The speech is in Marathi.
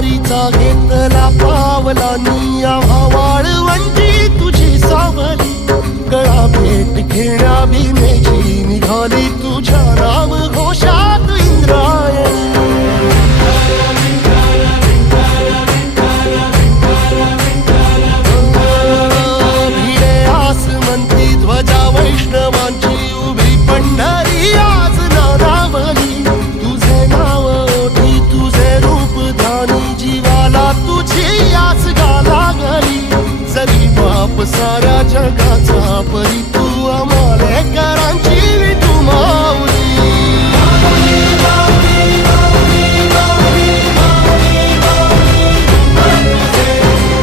वारीचा घेतला पावलांनी आम्हा वाळवंटी तुझी सावली गळा भेट घेण्या भीमेची निघाली तुझ्या नाम घोषात इंद्रायणी भिडे आसमंती ध्वजा वैष्णवांची उभी पंढरी आज नारावली तुझे नाव ओठी तुझे रूप ध्यानी जीवाला तुझी आस गा लागली जरी बाप सारा